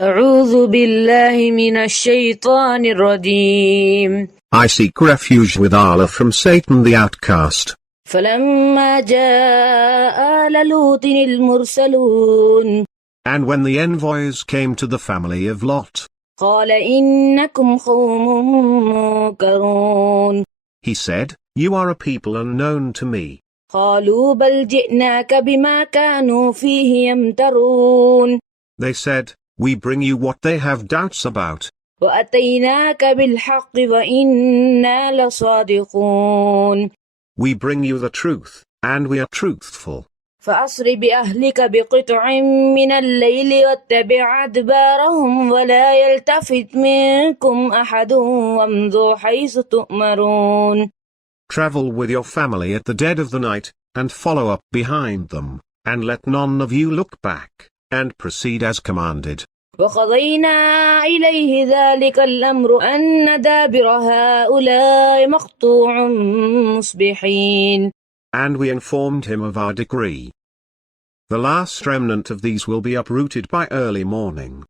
أعوذ بالله من الشيطان الرجيم. I seek refuge with Allah from Satan the outcast. فلما جاء آل لوط المرسلون. And when the envoys came to the family of Lot, قال إنكم قوم منكرون. he said, "You are a people unknown to me." قالوا بل جئناك بما كانوا فيه يمترون. They said, "We bring you what they have doubts about. وأتيناك بالحق وإنا لصادقون. We bring you the truth, and we are truthful. فأسر بأهلك بقطع من الليل واتبع أدبارهم ولا يلتفت منكم أحد وامضوا حيث تؤمرون. Travel with your family at the dead of the night, and follow up behind them, and let none of you look back, and proceed as commanded. وقضينا إليه ذلك الأمر أن دابر هؤلاء مقطوع مصبحين. And we informed him of our decree. The last remnant of these will be uprooted by early morning.